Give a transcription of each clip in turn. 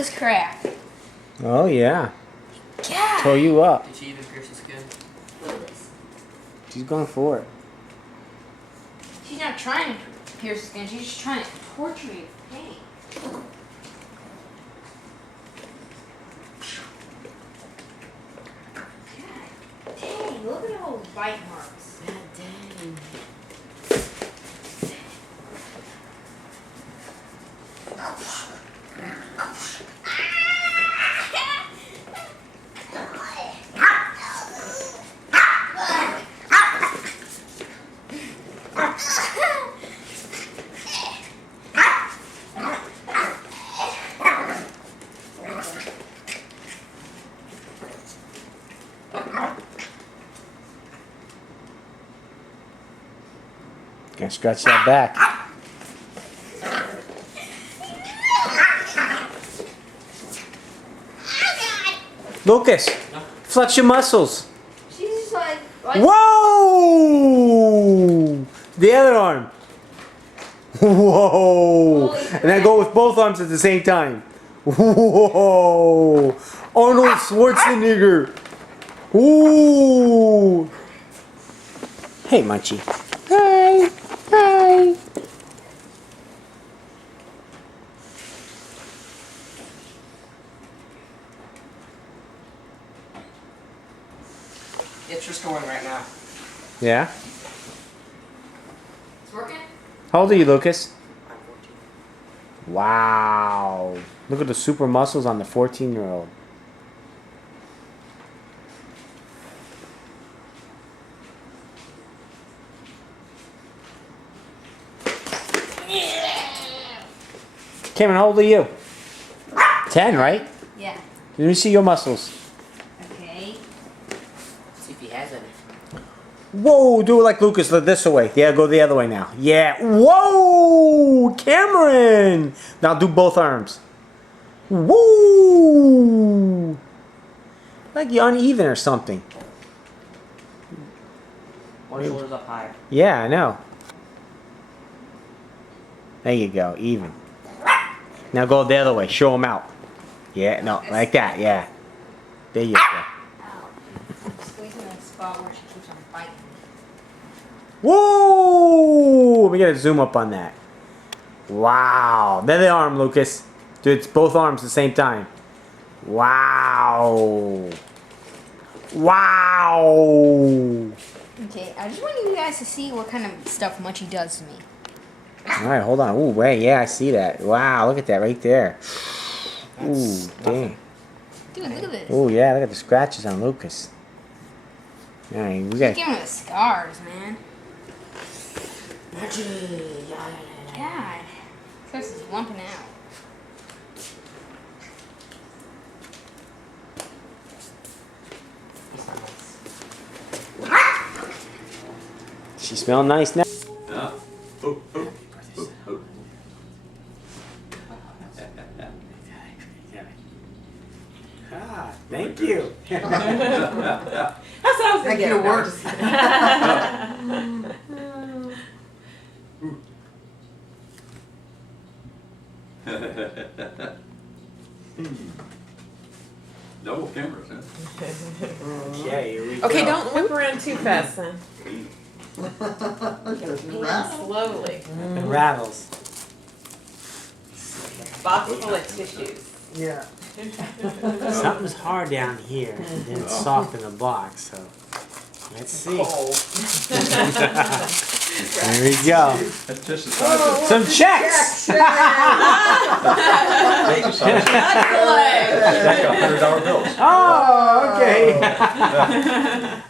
this crap. Oh, yeah. God. Tore you up. Did she even pierce the skin? Look at this. She's going for it. She's not trying to pierce the skin. She's just trying to torture me with pain. God dang, look at all those bite marks. God dang. Gonna scratch that back. Lucas, flex your muscles. She's just like Whoa! The other arm. Whoa! And then go with both arms at the same time. Whoa! Arnold Schwarzenegger. Ooh! Hey, Munchie. Hi. Hi. It's restoring right now. Yeah? it's working. How old are you, Lucas? I'm 14. Wow. Look at the super muscles on the 14-year-old. Cameron, how old are you? 10, right? Yeah. Let me see your muscles. Okay. See if he has any. Whoa, do it like Lucas, look this way. Yeah, go the other way now. Yeah. Whoa, Cameron. Now do both arms. Woo. Like you're uneven or something. One shoulder's up higher. Yeah, I know. There you go, even. Now go the other way, show them out. Yeah, no, like that, yeah. There you go. Ow. I'm squeezing that spot where she keeps on biting me. Whoa! We gotta zoom up on that. Wow. Then the arm, Lucas. Do it's both arms at the same time. Wow. Wow. Okay, I just want you guys to see what kind of stuff Munchie does to me. Alright, hold on. Ooh, wait, yeah, I see that. Wow, look at that right there. Ooh, dang. Dude, look at this. Ooh, yeah, look at the scratches on Lucas. Alright, we got. Give him the scars, man. Munchie! God. This is lumping out. She smell nice now. Yeah. Oh, oh, oh, oh. Ah, thank you. That's what I was thinking. It works. Double cameras, huh? Yeah, here we Okay, go. don't whip around too fast, son. Rattle. Slowly. It rattles. Box full of tissues. Yeah. Something's hard down here, and then it's soft in the box, so let's see. There we go. That's just the size of, Some checks! that's the size of, that's got $100 bills. Oh, okay.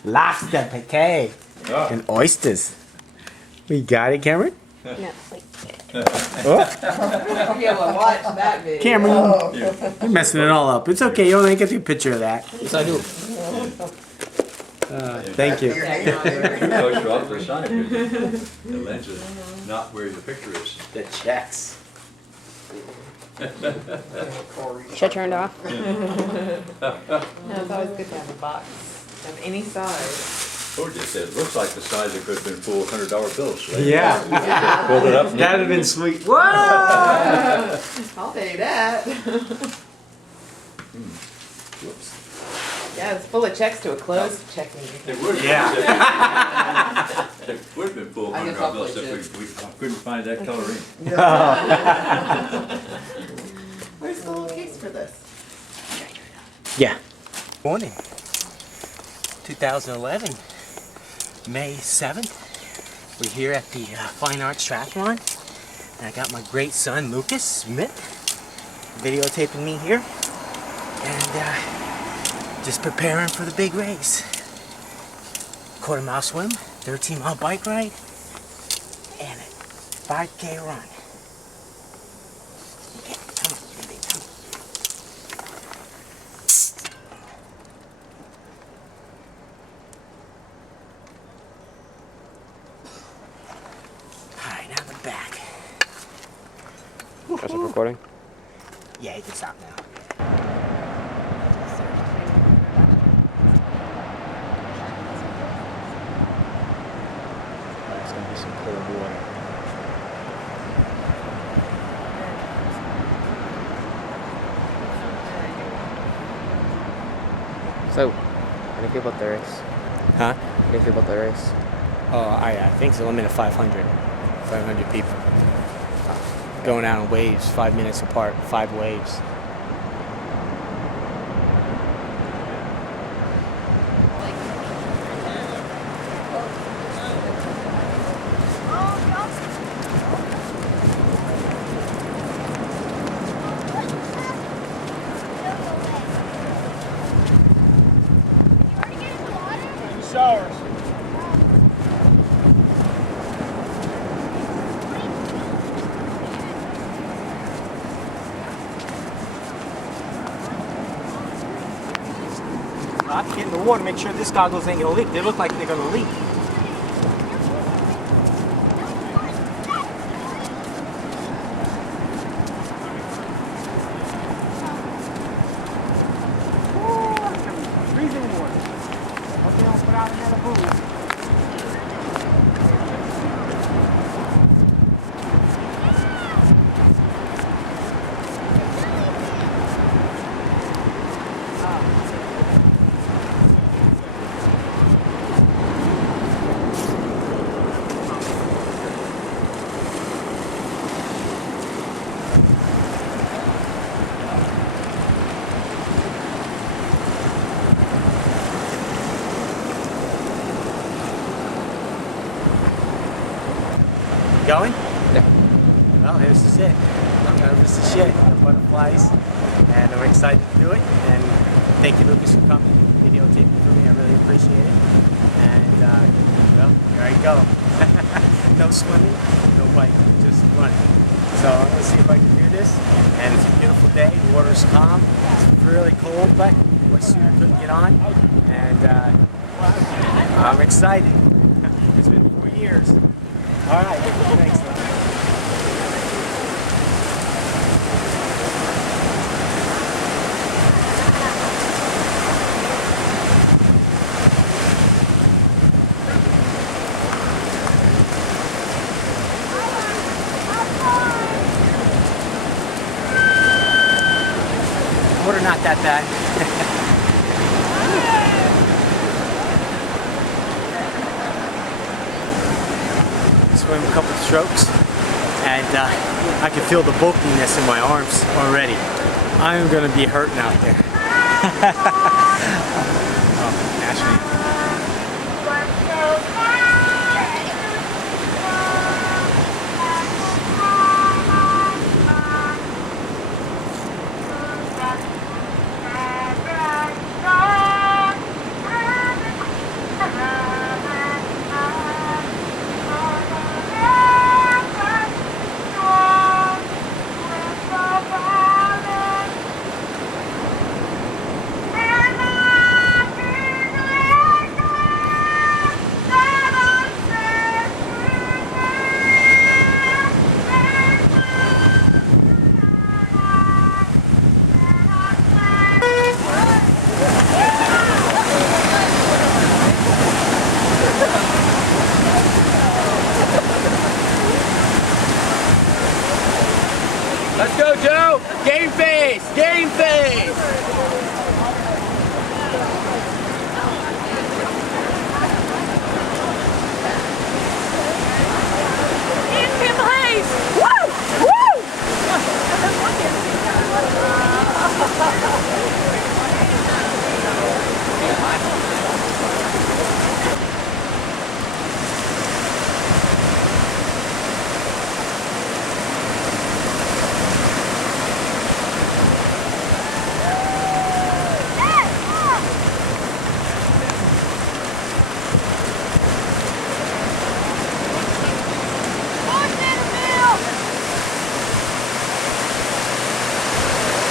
Lobster piquet Oh. and oysters. We got it, Cameron? No, like Oh, I'll be able to watch that video. Cameron, you're messing it all up. It's okay, you only get the picture of that. Yes, I do. Thank you. You always show up for a sign because the lens is not where the picture is. The checks. Should I turn it off? No, it's always good to have a box of any size. Told you, it looks like the size it could have been full of $100 bills. Right? Yeah. Pulled it up. That'd have been sweet. Whoa! I'll tell you that. Whoops. Yeah, it's full of checks to a closed checking. It would have Yeah. been. It would have been full I $100 guess I'll bills play if we couldn't find that color ink. Where's the little case for this? Yeah. Morning. 2011, May 7th. We're here at the Fine Arts Triathlon. And I got my great son, Lucas Smith, videotaping me here. And just preparing for the big race. Quarter-mile swim, 13-mile bike ride, and a 5K run. Okay, come on, baby, come on. Alright, now the back. Is it recording? Yeah, you can stop now. It's gonna be some cold water. So, how do you feel about the race? Huh? How do you feel about the race? Oh, I think it's a limit of 500. 500 people. Going out in waves, 5 minutes apart, 5 waves. Get in the water, make sure this goggles ain't gonna leak. They look like they're gonna leak. Freezing water. Hope they don't put out another booze. Going? Yeah. Well, this is it. I'm nervous as shit. The butterflies. And I'm excited to do it. And thank you, Lucas, for coming and videotaping for me. I really appreciate it. And, well, here I go. No swimming, no biking, just running. So I'm going to see if I can do this. And it's a beautiful day. The water's calm. It's really cold, but wetsuit I couldn't get on. And I'm excited. It's been 4 years. All right, thanks. Water not that bad. Swim a couple strokes, and I can feel the bulkiness in my arms already. I'm gonna be hurting out there. Oh, Ashley.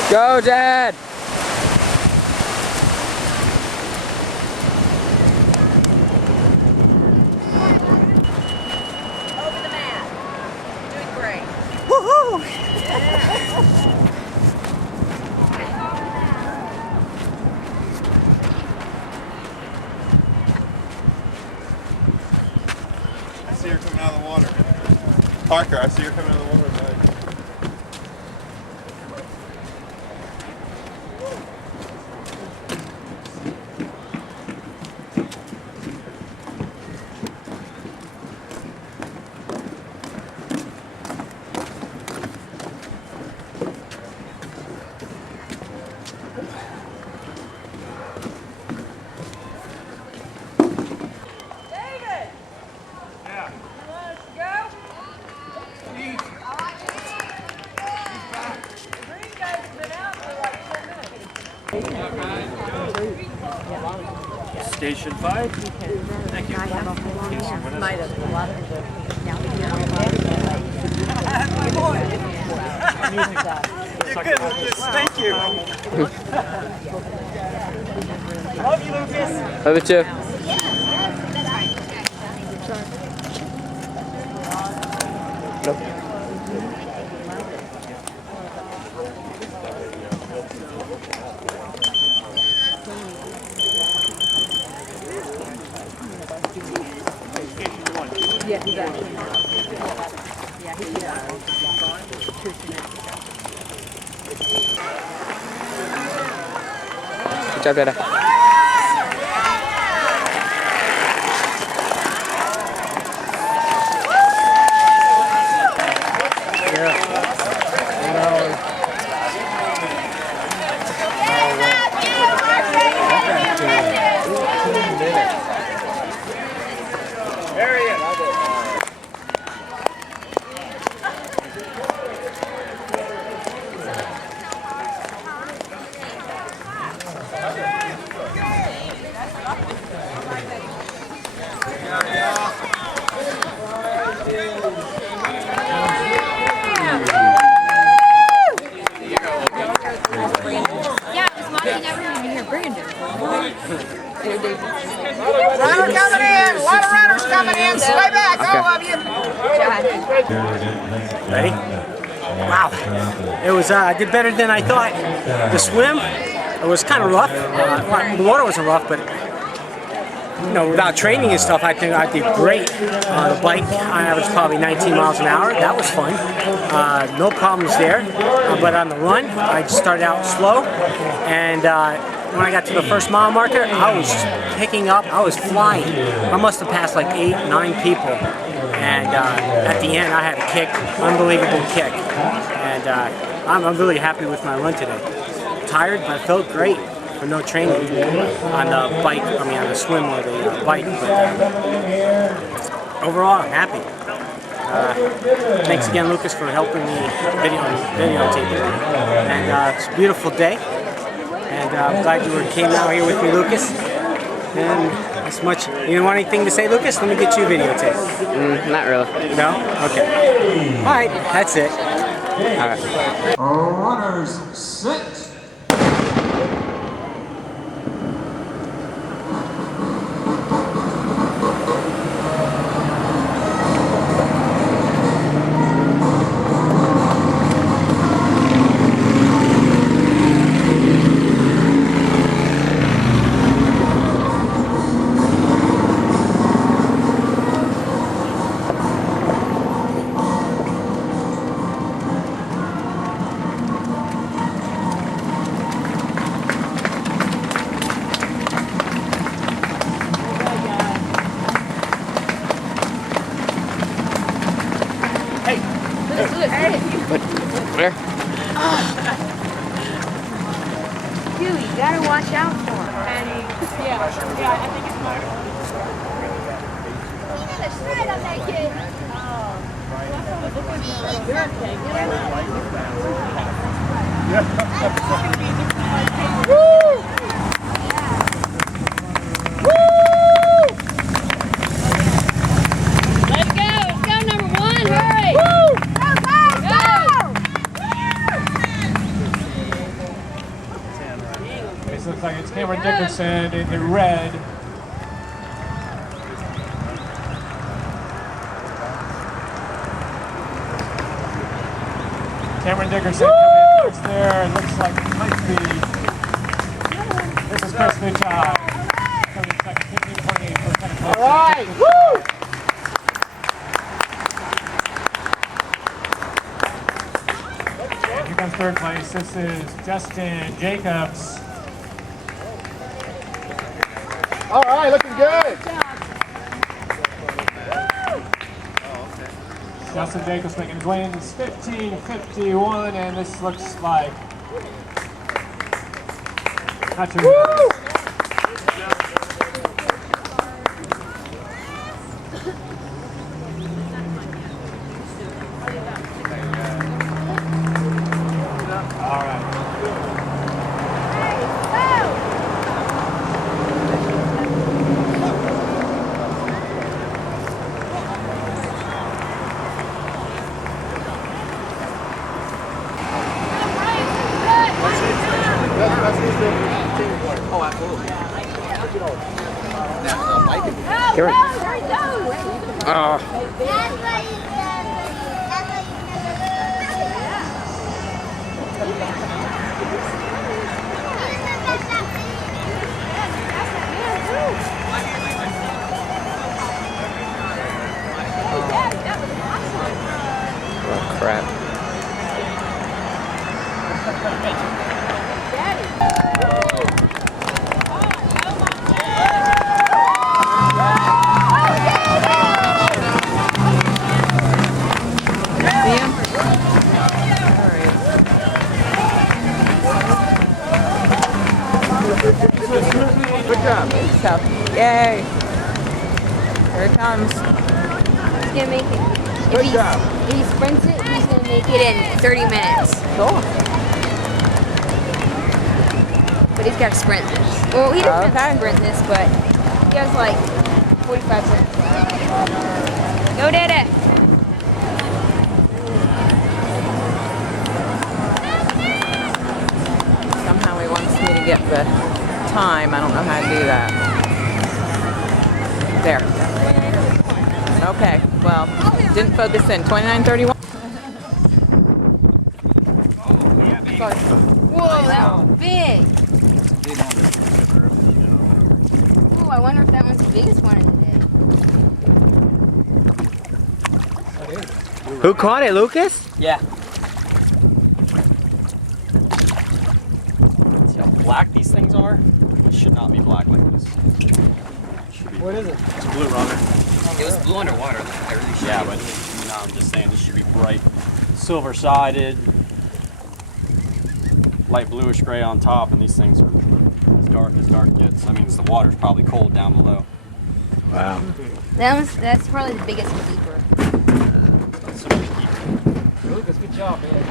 Go, Dad! Over the mat. Doing great. Woohoo! I see her coming out of the water. Parker, I see her coming out of the water. Buddy. David! Yeah. Let's go. The green guys have been out for like 10 minutes. Station 5. Thank you. Might have a lot of You're good, Lucas. Thank you. Love you, Lucas. Love you too. Yeah, he does. Good job, Dada. Yeah, because Mommy never even hear Brandon. Runner coming in. A lot of runners coming in. Stay back, all of you. Ready? Wow. It was, I did better than I thought. The swim, it was kind of rough. The water wasn't rough, but you know, without training and stuff, I think I did great. The bike, I averaged probably 19 miles an hour. That was fun. No problems there. But on the run, I just started out slow. And when I got to the first mile marker, I was picking up. I was flying. I must have passed like 8, 9 people. And at the end, I had a kick, unbelievable kick. And I'm really happy with my run today. Tired, but I felt great. For no training on the bike, I mean on the swim or the bike, but overall I'm happy. Thanks again, Lucas, for helping me videotape it. And it's a beautiful day, and I'm glad you came out here with me, Lucas. And as much, you didn't want anything to say, Lucas? Let me get you videotape. Not really. No? Okay. All right, that's it. All right. Runners, sit. Where? Dude, you gotta watch out for him. Yeah, I think it's mine. Let's go. Let's go, number 1. Hurry. Go. Dickerson in the red. Cameron Dickerson coming in first there. It looks like it might be. This is Chris Munchie. Coming in second, 15:28 for second place. All right, woo! And here comes third place. This is Justin Jacobs. All right, looking good. Justin Jacobs making his way in. It's 15:51, and this looks like not too good. All right. Oh, absolutely. Here. Oh, crap. Good job. So, yay. Here it comes. He's gonna make it. Good job. If he sprints it, he's gonna make it in 30 minutes. Cool. But he's got to sprint this. Well, he doesn't have Okay. to sprint this, but he has like 45 seconds. Go, Dada. Somehow he wants me to get the time. I don't know how to do that. There. Okay, well, didn't focus in. 29:31. Whoa, that was big. Ooh, I wonder if that one's the biggest one in the day. Who caught it, Lucas? Yeah. See how black these things are? It should not be black like this. What is it? It's blue runner. It was blue underwater. I really should. Yeah, but no, I'm just saying this should be bright silver sided, light bluish gray on top, and these things are as dark gets. That means the water's probably cold down below. Wow. That's probably the biggest keeper. Lucas, good job, man.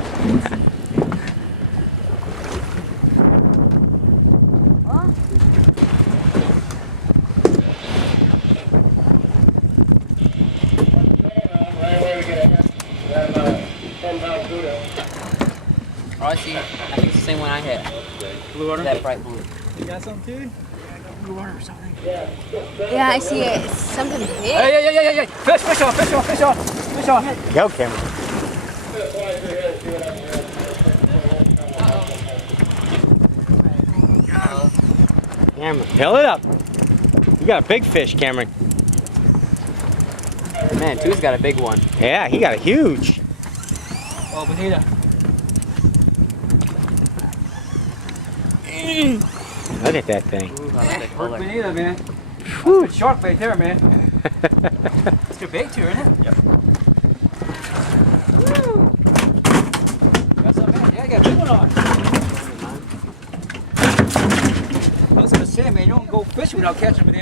Oh, I see. I think it's the same one I hit. Blue water? That bright blue. You got something, dude? Blue water or something? Yeah, I see it. It's something big. Hey! Fish on! Go, Cameron. Cameron, fill it up. You got a big fish, Cameron. Man, two's got a big one. Yeah, he got a huge. Oh, Bonita. Look at that thing. Ooh, I like the color. Bonita, man. Good shark bait there, man. It's good bait too, isn't it? Yep. Got something, man? Yeah, I got a big one on. I was gonna say, man, you don't go fishing without catching them with